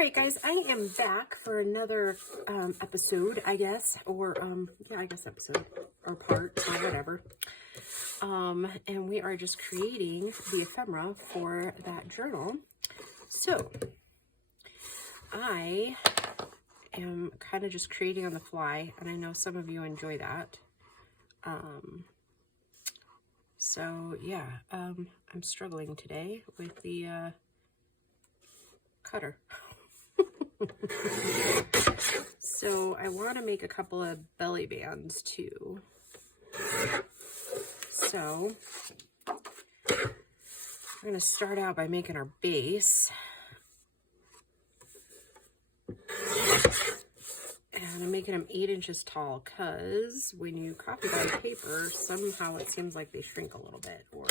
right, guys, I am back for another episode, I guess, or yeah, I guess episode or part or whatever. And we are just creating the ephemera for that journal. So I am kind of just creating on the fly, and I know some of you enjoy that. So yeah, I'm struggling today with the cutter. So I want to make a couple of belly bands too. So we're going to start out by making our base. And I'm making them 8 inches tall because when you copy bind paper, somehow it seems like they shrink a little bit, or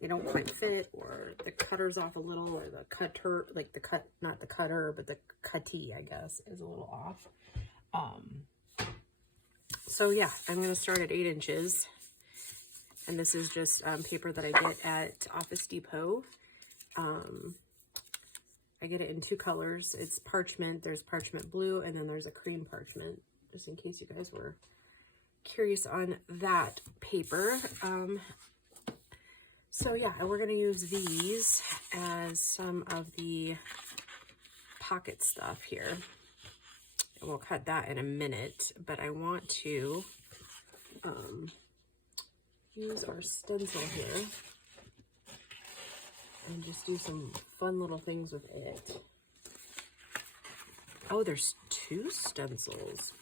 they don't quite fit, or the cutter's off a little, or the cutter, like the cut, not the cutter, but the cuttee, I guess, is a little off. So yeah, I'm going to start at 8 inches. And this is just paper that I get at Office Depot. I get it in 2 colors. It's parchment. There's parchment blue, and then there's a cream parchment, just in case you guys were curious on that paper. So yeah, and we're going to use these as some of the pocket stuff here. And we'll cut that in a minute, but I want to use our stencil here and just do some fun little things with it. Oh, there's 2 stencils.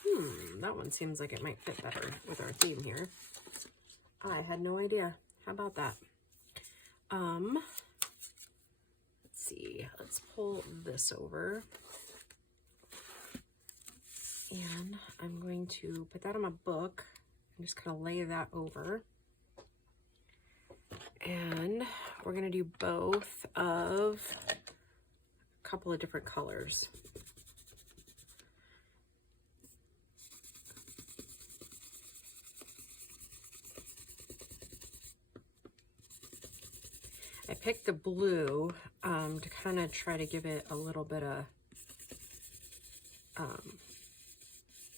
That one seems like it might fit better with our theme here. I had no idea. How about that? Let's see. Let's pull this over. And I'm going to put that on my book and just kind of lay that over. And we're going to do both of a couple of different colors. I picked the blue to kind of try to give it a little bit of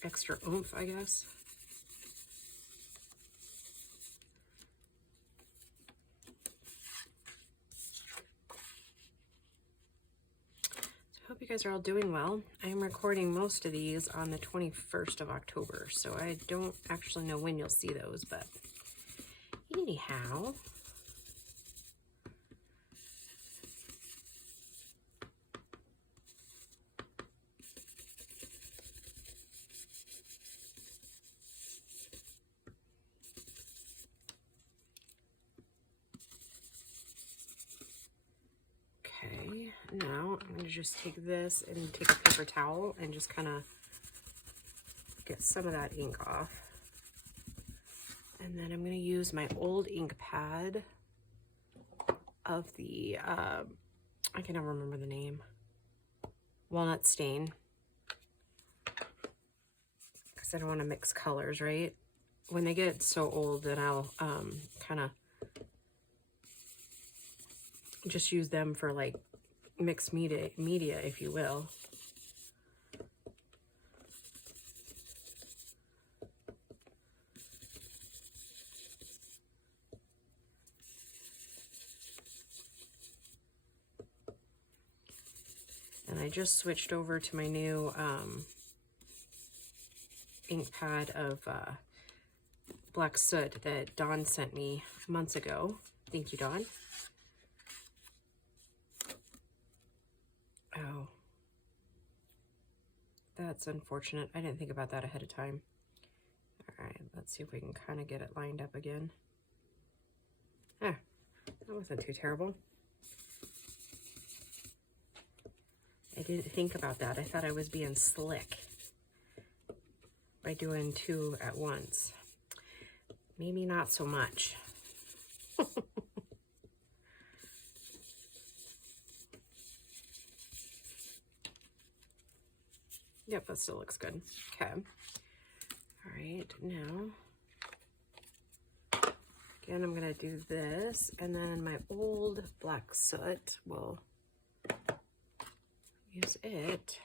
extra oomph, I guess. Hope you guys are all doing well. I am recording most of these on the 21st of October, so I don't actually know when you'll see those, but anyhow. Okay, now I'm going to just take this and take a paper towel and just kind of get some of that ink off. And then I'm going to use my old ink pad of the, I can never remember the name, walnut stain. Because I don't want to mix colors, right? When they get so old, then I'll kind of just use them for like mixed media, if you will. And I just switched over to my new ink pad of black soot that Dawn sent me months ago. Thank you, Dawn. Oh, that's unfortunate. I didn't think about that ahead of time. All right, let's see if we can kind of get it lined up again. Ah, that wasn't too terrible. I didn't think about that. I thought I was being slick by doing 2 at once. Maybe not so much. Yep, that still looks good. Okay. All right, now, again, I'm going to do this, and then my old black soot will use it.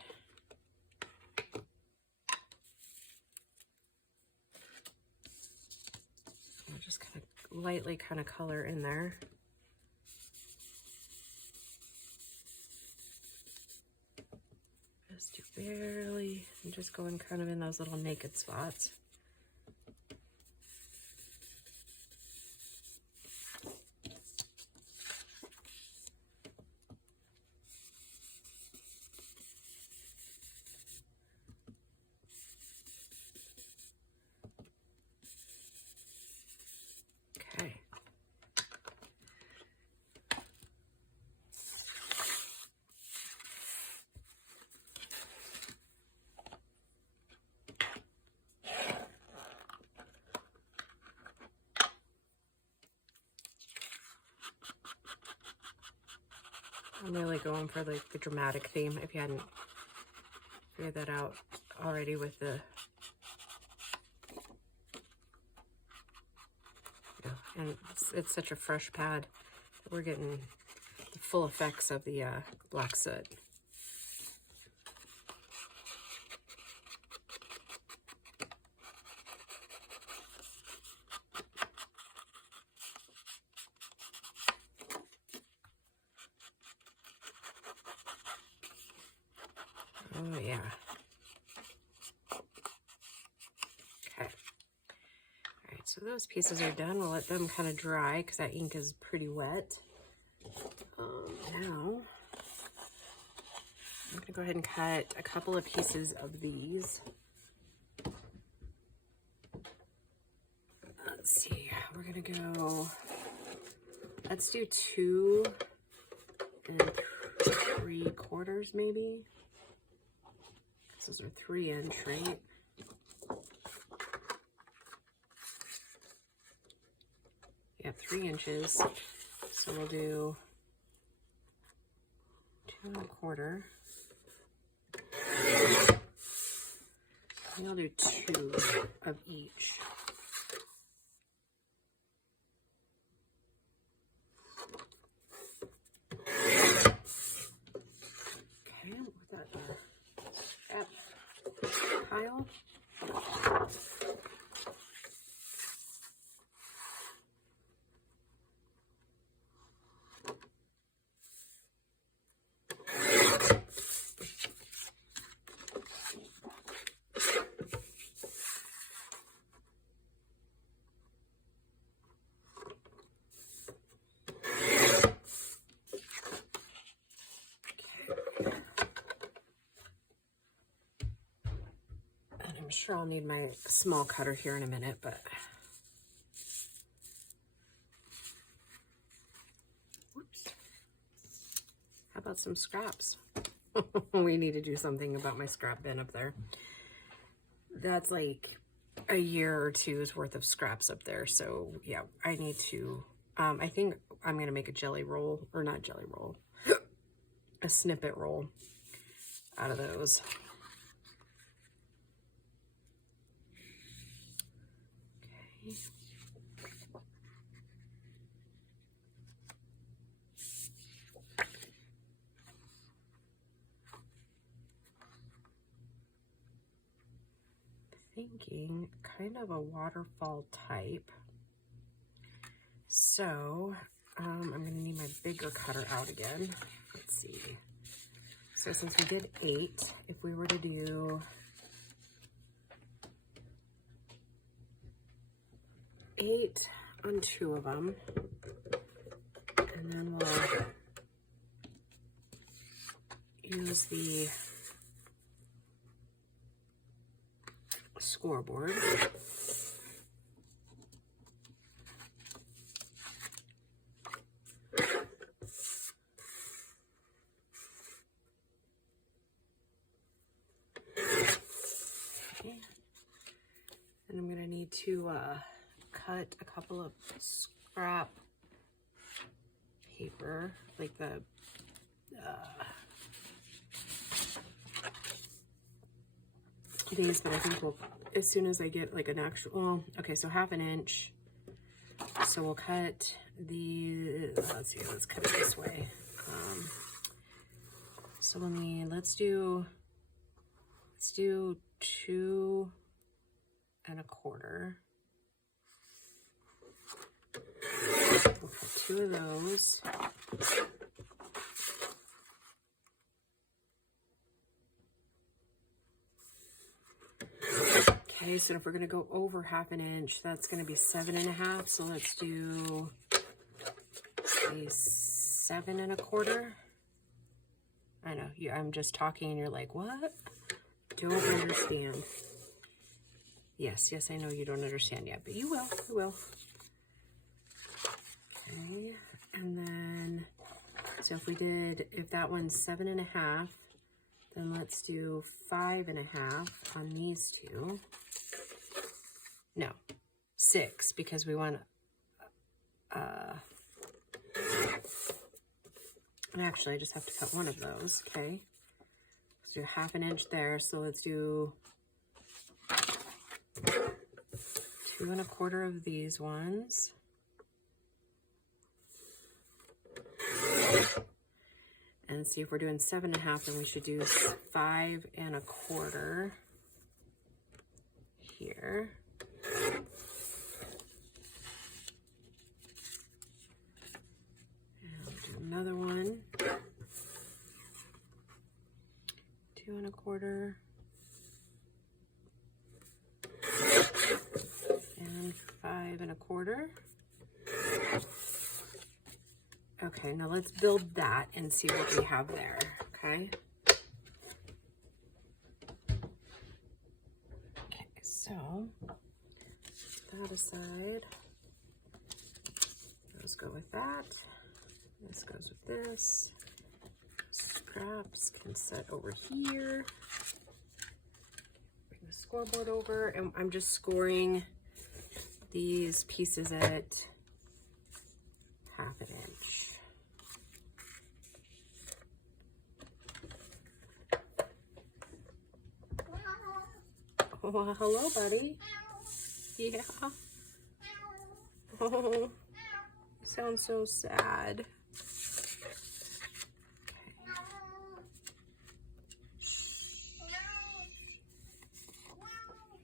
I'll just kind of lightly kind of color in there. Just barely, I'm just going kind of in those little naked spots. Okay. I'm really going for like the dramatic theme, if you hadn't figured that out already with the, and it's such a fresh pad. We're getting the full effects of the black soot. Oh yeah. Okay. All right, so those pieces are done. We'll let them kind of dry because that ink is pretty wet. Now, I'm gonna go ahead and cut a couple of pieces of these. Let's see, we're gonna go, let's do 2 3/4 maybe. Those are 3-inch, right? Yeah, 3 inches. So we'll do 2 1/4. I'll do 2 of each. Okay, with that pile. I'm sure I'll need my small cutter here in a minute, but whoops. How about some scraps? We need to do something about my scrap bin up there. That's like a year or two's worth of scraps up there. So yeah, I need to, I think I'm gonna make a jelly roll, or not jelly roll, a snippet roll out of those. Okay. Thinking kind of a waterfall type. So I'm gonna need my bigger cutter out again. Let's see. So since we did 8, if we were to do 8 on 2 of them, and then we'll use the scoreboard. Okay. And I'm gonna need to cut a couple of scrap paper, like the these, but I think we'll, as soon as I get like an actual, well, okay, so 1/2 inch. So we'll cut the, let's see, let's cut it this way. So So let's do 2 1/4. We'll put 2 of those. Okay, so if we're gonna go over 1/2 inch, that's gonna be 7 1/2. So let's do a 7 1/4. I know, I'm just talking and you're like, what? Don't understand. Yes, I know you don't understand yet, but you will, Okay, and then, so if that one's 7 1/2, then let's do 5 1/2 on these 2. No, 6, because we want, actually, I just have to cut one of those, okay? Let's do 1/2 inch there, so let's do 2 1/4 of these ones. And see, if we're doing 7 1/2, then we should do 5 1/4 here. And we'll do another one. 2 1/4. And 5 1/4. Okay, now let's build that and see what we have there, okay? Okay, so that aside, those go with that. This goes with this. Scraps can set over here. Bring the scoreboard over, and I'm just scoring these pieces at 1/2 inch. Oh, well, hello, buddy. Yeah. Oh, you sound so sad.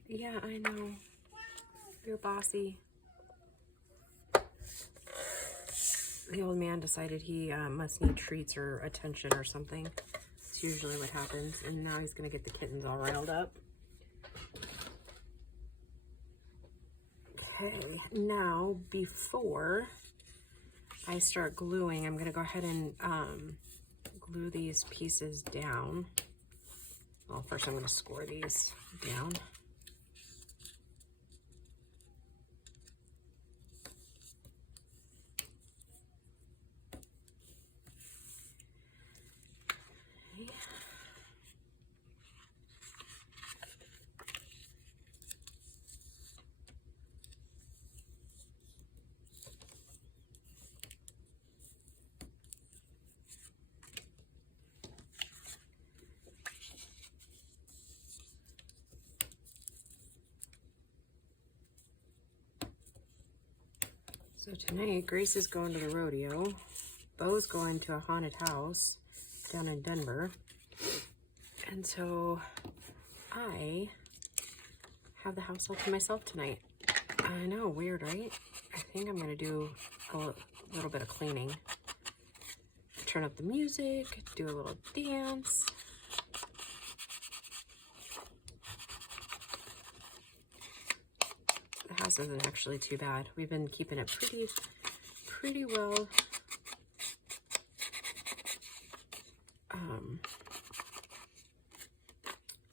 Yeah, I know. You're bossy. The old man decided he must need treats or attention or something. It's usually what happens. And now he's going to get the kittens all riled up. Okay, now before I start gluing, I'm going to go ahead and glue these pieces down. Well, first I'm going to score these down. So tonight, Grace is going to the rodeo. Bo's going to a haunted house down in Denver. And so I have the house all to myself tonight. I know, weird, right? I think I'm gonna do a little bit of cleaning. Turn up the music, do a little dance. The house isn't actually too bad. We've been keeping it pretty well.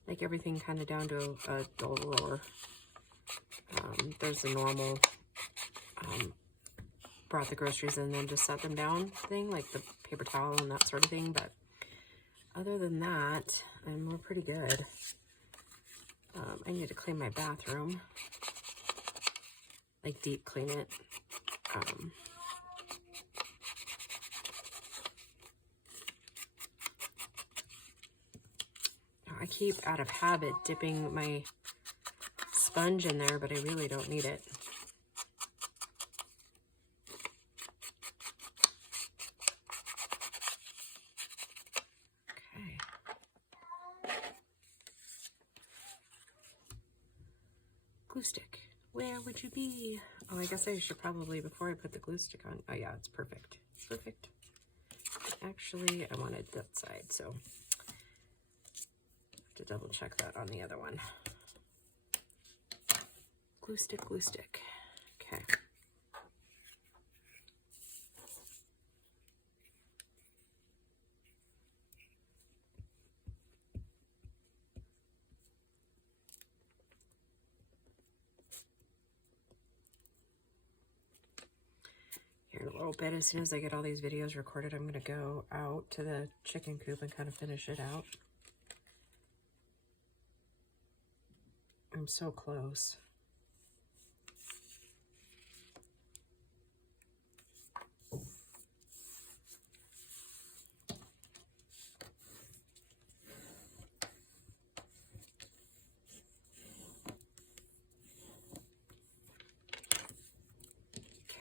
Like everything kind of down to a dull roar. There's the normal brought the groceries and then just set them down thing, like the paper towel and that sort of thing. But other than that, we're pretty good. I need to clean my bathroom, like deep clean it. I keep out of habit dipping my sponge in there, but I really don't need it. Okay. Glue stick. Where would you be? Oh, I guess I should probably, before I put the glue stick on, oh yeah, it's perfect. Perfect. Actually, I wanted that side, so I have to double check that on the other one. Glue stick, glue stick. Okay. Here in a little bit, as soon as I get all these videos recorded, I'm going to go out to the chicken coop and kind of finish it out. I'm so close.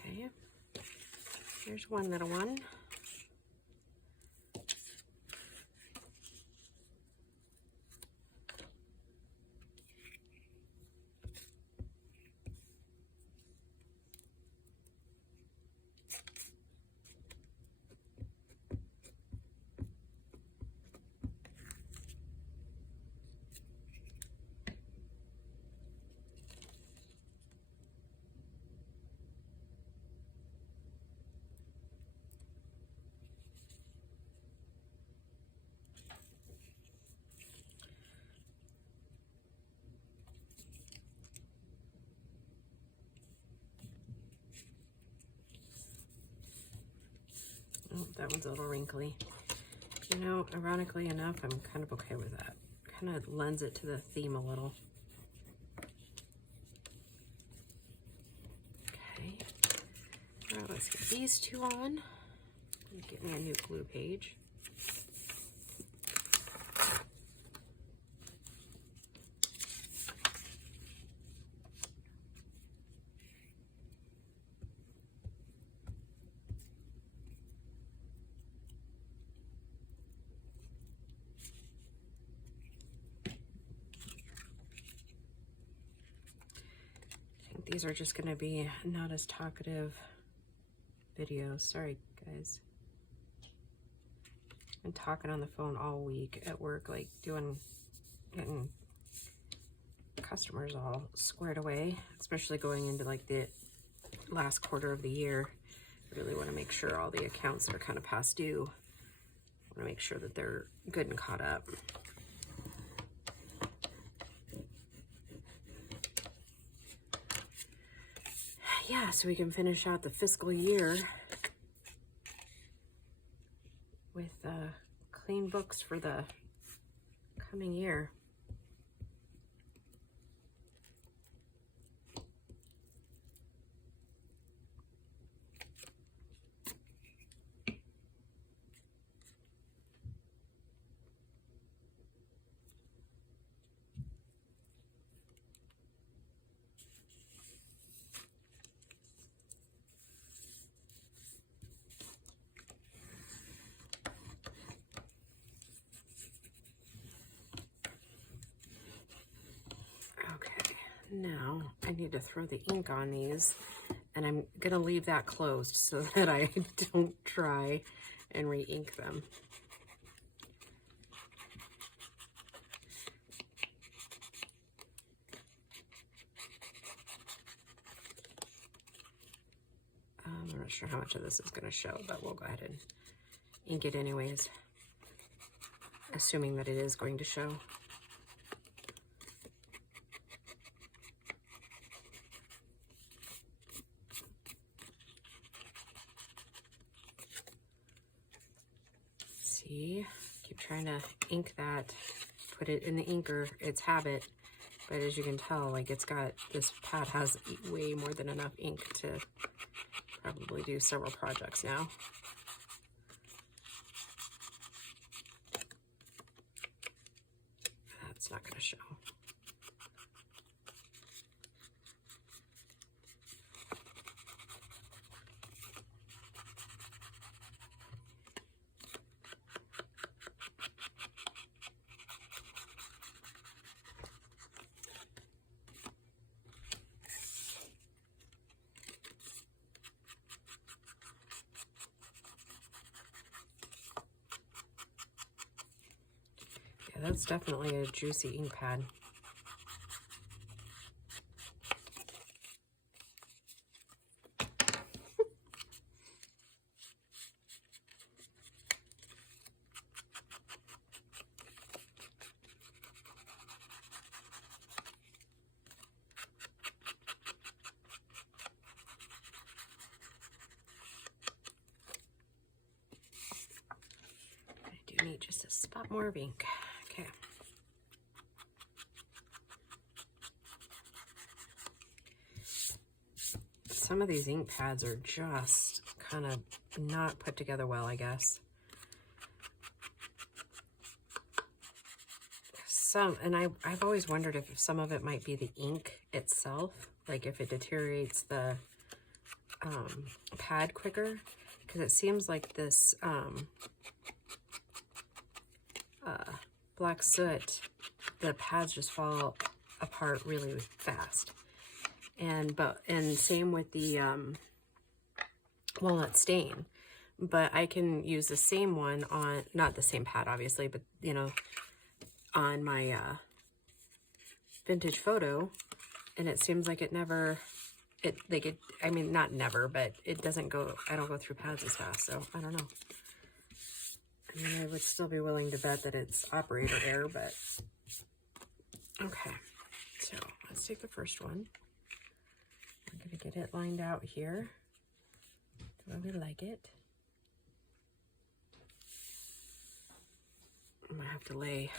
Okay. Here's one little one. Oh, that one's a little wrinkly. You know, ironically enough, I'm kind of okay with that. Kind of lends it to the theme a little. Okay. All right, let's get these two on. Get me a new glue page. These are just going to be not as talkative videos. Sorry, guys. I've been talking on the phone all week at work, like getting customers all squared away, especially going into like the last quarter of the year. Really want to make sure all the accounts that are kind of past due, I want to make sure that they're good and caught up. Yeah, so we can finish out the fiscal year with clean books for the coming year. Now I need to throw the ink on these, and I'm gonna leave that closed so that I don't try and re-ink them. I'm not sure how much of this is gonna show, but we'll go ahead and ink it anyways, assuming that it is going to show. See, keep trying to ink that, put it in the inker, it's habit, but as you can tell, like this pad has way more than enough ink to probably do several projects now. That's not going to show. Okay, that's definitely a juicy ink pad. I do need just a spot more of ink. Okay. Some of these ink pads are just kind of not put together well, I guess. And I've always wondered if some of it might be the ink itself, like if it deteriorates the pad quicker, because it seems like this black soot, the pads just fall apart really fast. And same with the walnut stain. But I can use the same one on, not the same pad obviously, but you know, on my vintage photo, and it seems like it never, I mean, not never, but it doesn't go, I don't go through pads as fast, so I don't know. I mean, I would still be willing to bet that it's operator error, but okay. So let's take the first one. I'm gonna get it lined out here the way we like it. I might have to lay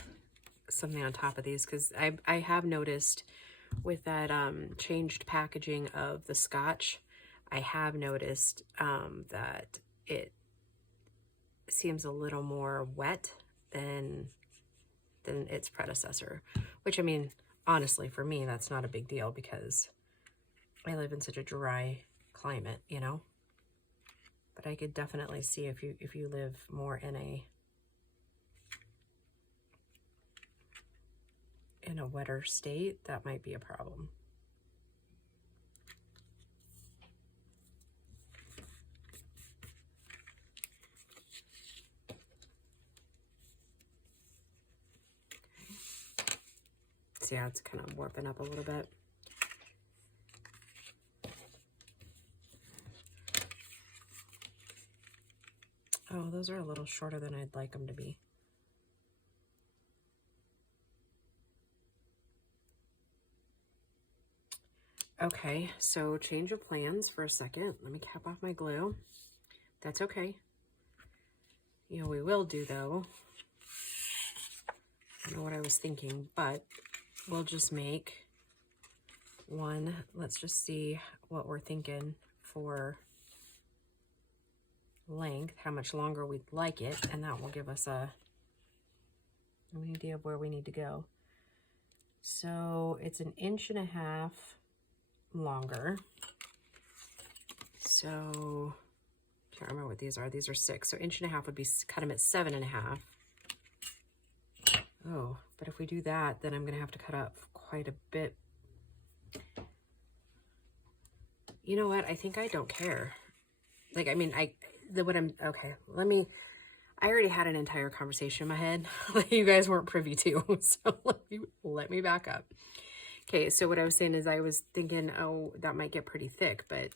something on top of these because I have noticed with that changed packaging of the Scotch, I have noticed that it seems a little more wet than its predecessor, which, I mean, honestly, for me, that's not a big deal because I live in such a dry climate, you know. But I could definitely see if you live more in a wetter state, that might be a problem. See how it's kind of warping up a little bit. Oh, those are a little shorter than I'd like them to be. Okay, so change of plans for a second. Let me cap off my glue. That's okay. You know, we will do though, I don't know what I was thinking, but we'll just make one. Let's just see what we're thinking for length, how much longer we'd like it, and that will give us an idea of where we need to go. So it's 1.5 inches longer. So can't remember what these are. These are 6. So 1.5 inches would be, cut them at 7.5. Oh, but if we do that, then I'm gonna have to cut up quite a bit. You know what? I think I don't care. Like, I mean, okay, I already had an entire conversation in my head that you guys weren't privy to. So let me back up. Okay, so what I was saying is I was thinking, oh, that might get pretty thick, but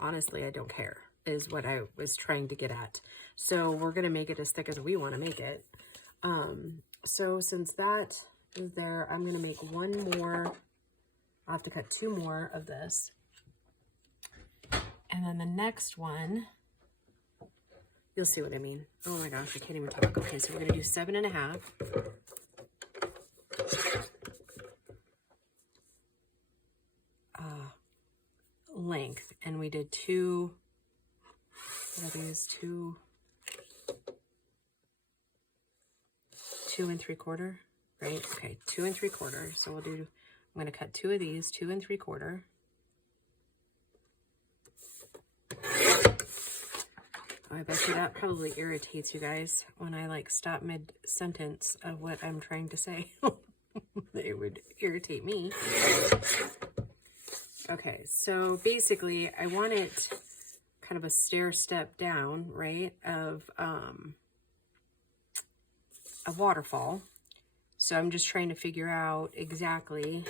honestly, I don't care, is what I was trying to get at. So we're going to make it as thick as we want to make it. So since that is there, I'm going to make one more. I'll have to cut 2 more of this. And then the next one, you'll see what I mean. Oh my gosh, I can't even talk. Okay, so we're going to do 7.5. Length, and we did 2, what are these, 2 3/4, right? Okay, 2 3/4. So we'll do, I'm going to cut 2 of these, 2 3/4. Oh, I bet you that probably irritates you guys when I like stop mid-sentence of what I'm trying to say. It would irritate me. Okay, so basically I want it kind of a stair step down, right, of a waterfall. So I'm just trying to figure out exactly,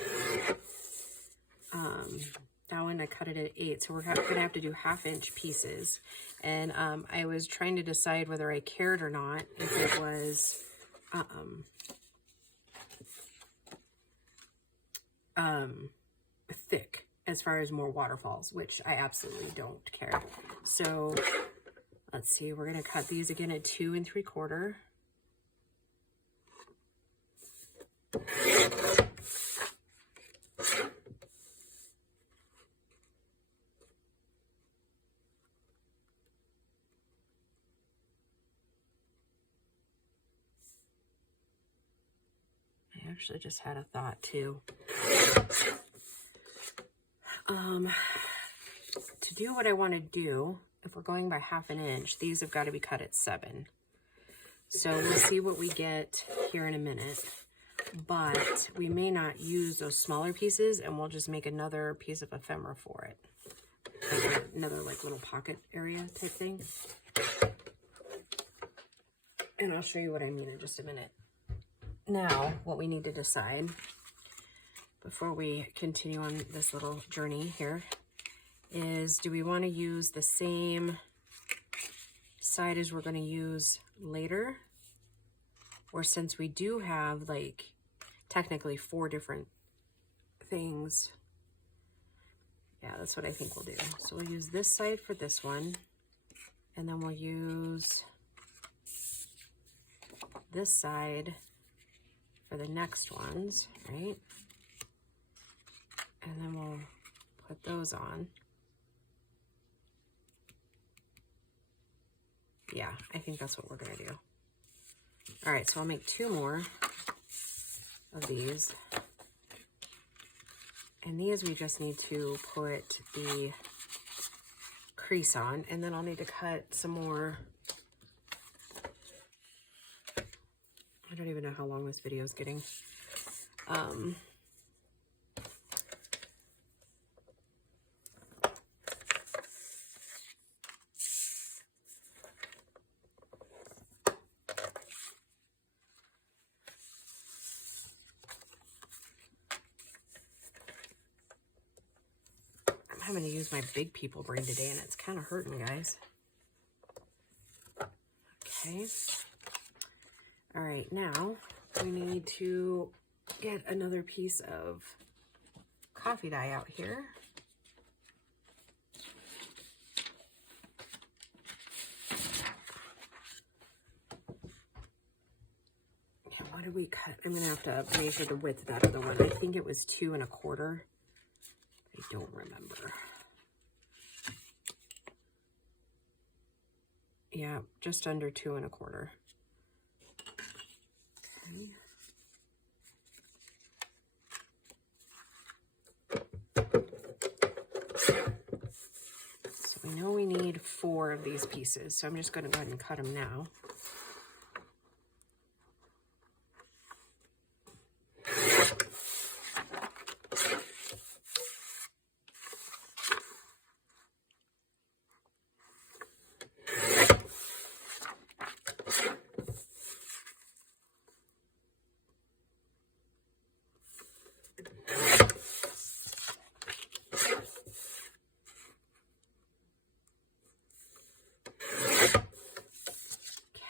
that one I cut it at 8, so we're gonna have to do 1/2-inch pieces. And I was trying to decide whether I cared or not, if it was thick as far as more waterfalls, which I absolutely don't care. So let's see, we're gonna cut these again at 2 3/4. I actually just had a thought too. To do what I want to do, if we're going by 1/2 inch, these have got to be cut at 7. So we'll see what we get here in a minute. But we may not use those smaller pieces, and we'll just make another piece of ephemera for it. Like another like little pocket area type thing. And I'll show you what I mean in just a minute. Now, what we need to decide before we continue on this little journey here is, do we want to use the same side as we're going to use later? Or since we do have like technically 4 different things, yeah, that's what I think we'll do. So we'll use this side for this one, and then we'll use this side for the next ones, right? And then we'll put those on. Yeah, I think that's what we're gonna do. All right, so I'll make 2 more of these. And these we just need to put the crease on, and then I'll need to cut some more. I don't even know how long this video is getting. I'm having to use my big people brain today, and it's kind of hurting, guys. Okay. All right, now we need to get another piece of coffee dye out here. Yeah, what did we cut? I'm gonna have to measure the width of that other one. I think it was 2 1/4. I don't remember. Yeah, just under 2 1/4. Okay. So we know we need 4 of these pieces, so I'm just going to go ahead and cut them now.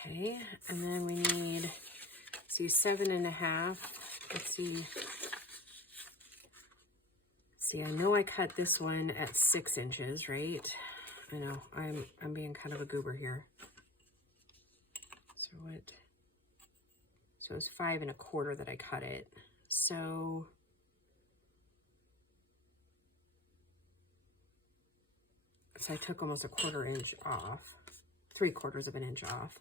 Okay, and then we need, let's see, 7 1/2. Let's see. See, I know I cut this one at 6 inches, right? I know, I'm being kind of a goober here. So what? So it's 5 1/4 that I cut it. So I took almost 1/4 inch off, 3/4 of an inch off.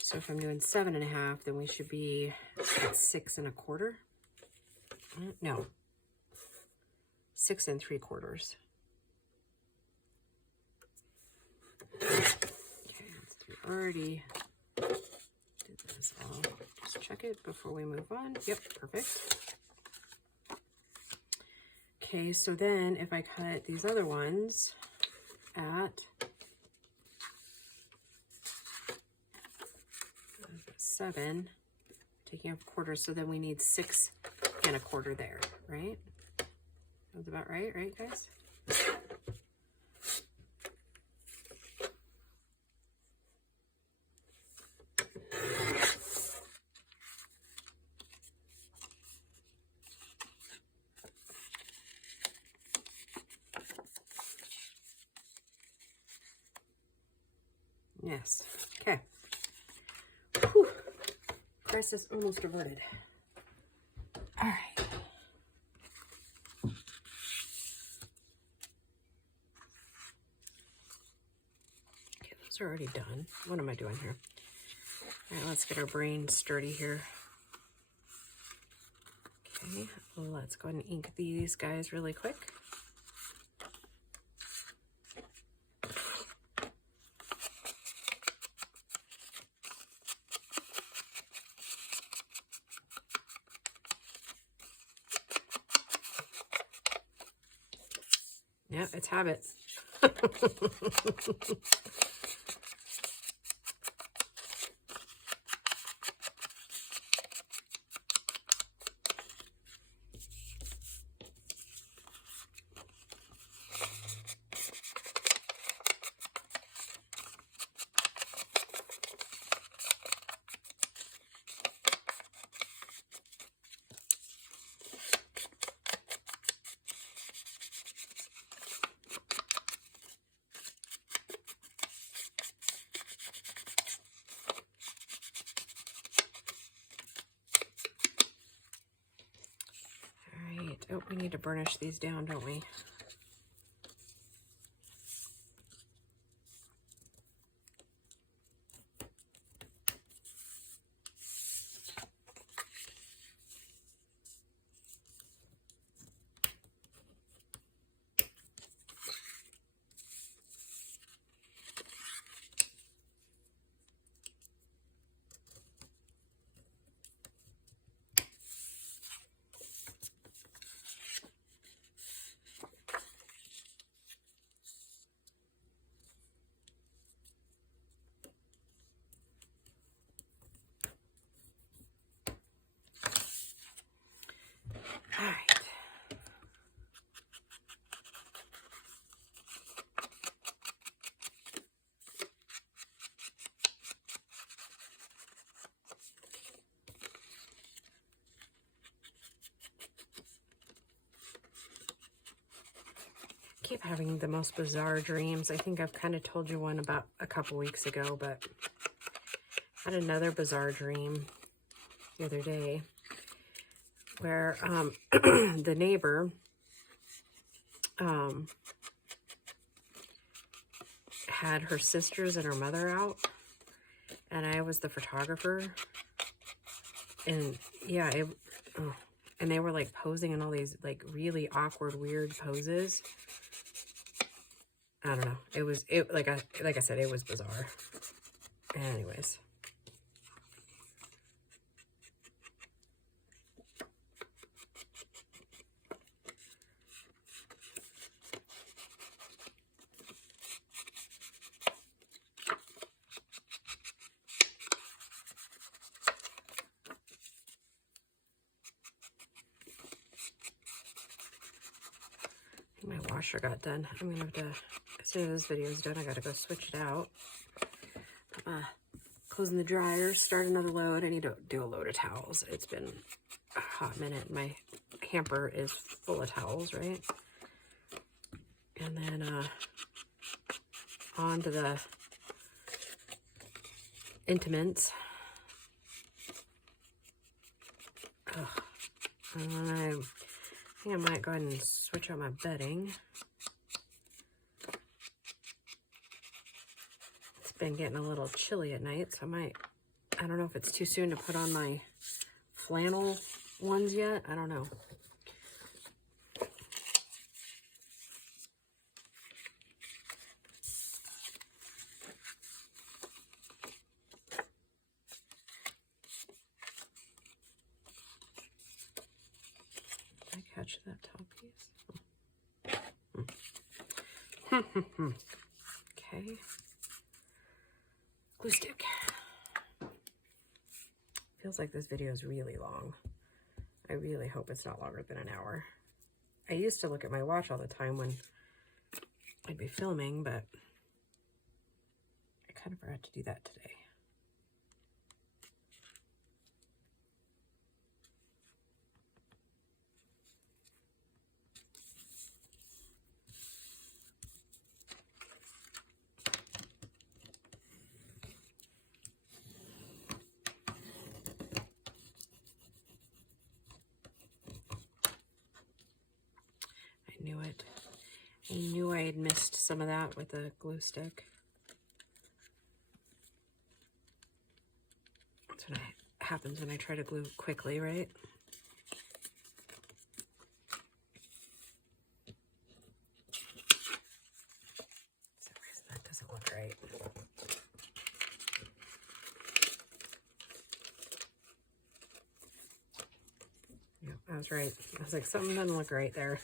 So if I'm doing 7 1/2, then we should be at 6 1/4. No, 6 3/4. Okay, let's do, already did this all. Just check it before we move on. Yep, perfect. Okay, so then if I cut these other ones at 7, taking off a quarter, so then we need 6 1/4 there, right? Sounds about right, guys? Yes. Okay. Whew. Crisis almost averted. All right. Okay, those are already done. What am I doing here? All right, let's get our brain sturdy here. Okay, let's go ahead and ink these guys really quick. Yeah, it's habit. Oh, we need to burnish these down, don't we? All right. Keep having the most bizarre dreams. I think I've kind of told you one about a couple weeks ago, but I had another bizarre dream the other day where the neighbor had her sisters and her mother out, and I was the photographer, and yeah, and they were like posing in all these like really awkward, weird poses. I don't know. Like I said, it was bizarre. Anyways. My washer got done. I'm gonna have to, as soon as this video is done, I gotta go switch it out. Closing the dryer, start another load. I need to do a load of towels. It's been a hot minute. My hamper is full of towels, right? And then on to the intimates. Ugh. I think I might go ahead and switch out my bedding. It's been getting a little chilly at night, so I don't know if it's too soon to put on my flannel ones yet. I don't know. Did I catch that top piece? Okay. Glue stick. Feels like this video is really long. I really hope it's not longer than an hour. I used to look at my watch all the time when I'd be filming, but I kind of forgot to do that today. I knew it. I knew I had missed some of that with the glue stick. That's what happens when I try to glue quickly, right? For some reason that doesn't look right. Yeah, I was right. I was like, something doesn't look right there.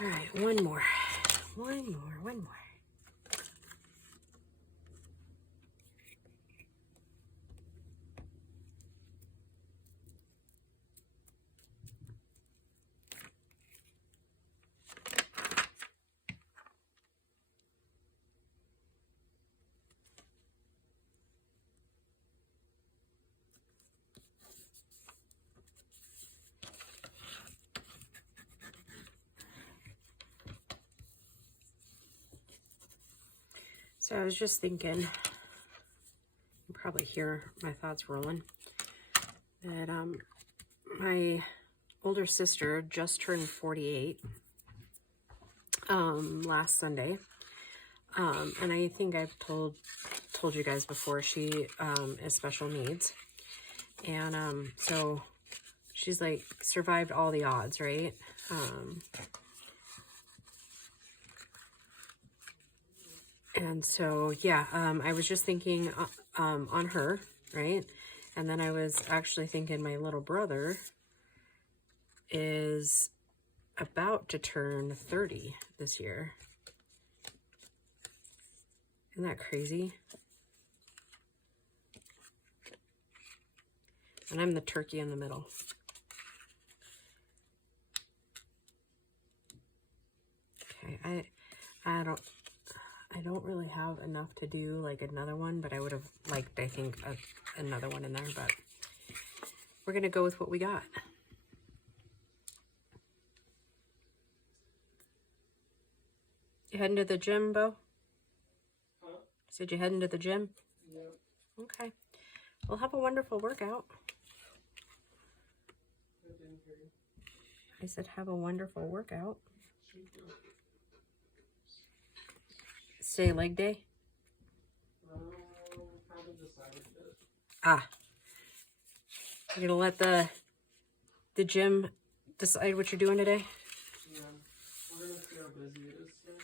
All right, one more. So I was just thinking, you probably hear my thoughts rolling, that my older sister just turned 48 last Sunday. And I think I've told you guys before, she is special needs. And so she's like survived all the odds, right? And so, yeah, I was just thinking on her, right? And then I was actually thinking my little brother is about to turn 30 this year. Isn't that crazy? And I'm the turkey in the middle. Okay, I don't really have enough to do like another one, but I would have liked, I think, another one in there, but we're going to go with what we got. You heading to the gym, Bo? Huh? Said you heading to the gym? Yep. Okay. Well, have a wonderful workout. I didn't hear you. I said have a wonderful workout. Say leg day? Haven't decided yet. Ah. You're gonna let the gym decide what you're doing today? Yeah. We're gonna see how busy it is today.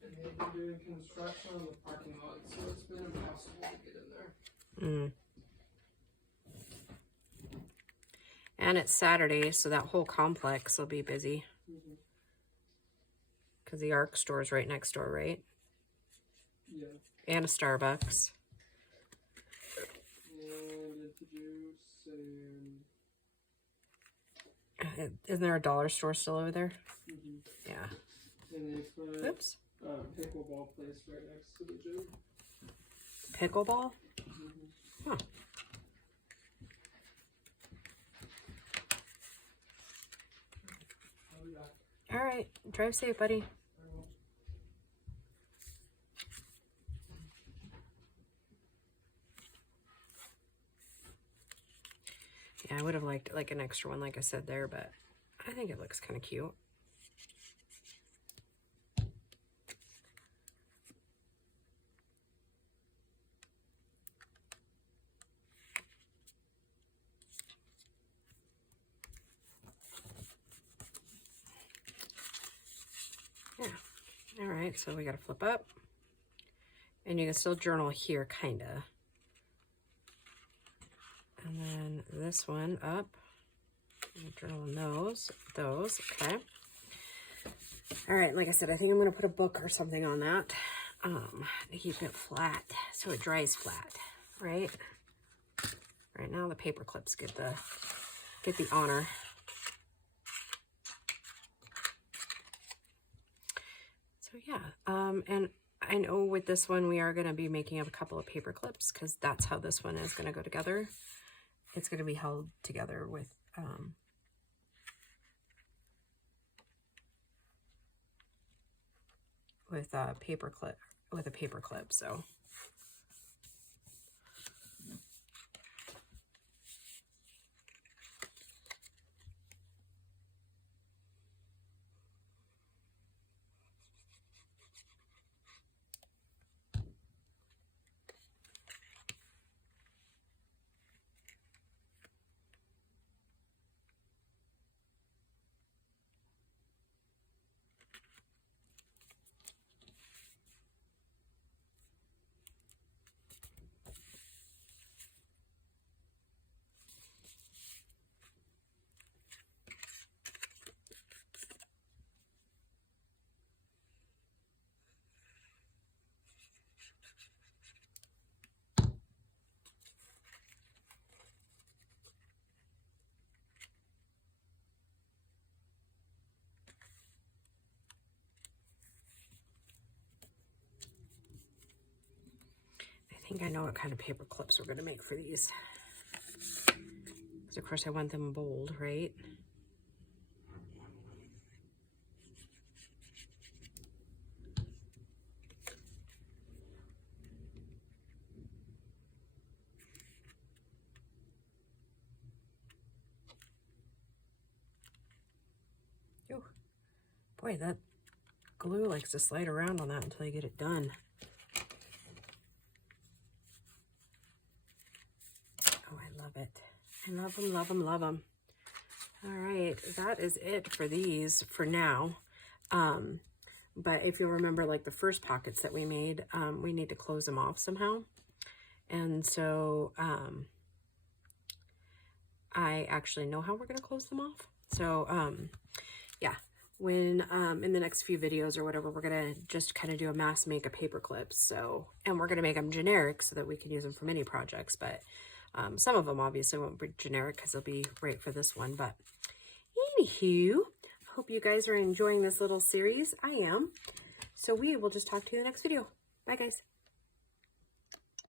They've been doing construction on the parking lot, so it's been impossible to get in there. And it's Saturday, so that whole complex will be busy. Because the ARC store is right next door, right? Yeah. And a Starbucks. And introduce and... Isn't there a dollar store still over there? Yeah. And they put Oops. pickleball place right next to the gym. Pickleball? Huh. All right. Drive safe, buddy. Yeah, I would have liked like an extra one, like I said there, but I think it looks kind of cute. Yeah. All right, so we got to flip up. And you can still journal here, kind of. And then this one up. Journal those, okay. All right, like I said, I think I'm going to put a book or something on that to keep it flat, so it dries flat, right? Right now the paper clips get the honor. So yeah, and I know with this one we are going to be making up a couple of paper clips because that's how this one is going to go together. It's going to be held together with a paper clip, so. I think I know what kind of paper clips we're going to make for these. Because of course I want them bold, right? Ooh, boy, that glue likes to slide around on that until you get it done. Oh, I love it. I love them, love them, love them. All right, that is it for these for now. But if you'll remember, like the first pockets that we made, we need to close them off somehow. And so I actually know how we're going to close them off. So yeah, when in the next few videos or whatever, we're going to just kind of do a mass make of paper clips. So, and we're going to make them generic so that we can use them for mini projects. But some of them obviously won't be generic because they'll be great for this one. But anywho, I hope you guys are enjoying this little series. I am. So we will just talk to you in the next video. Bye, guys.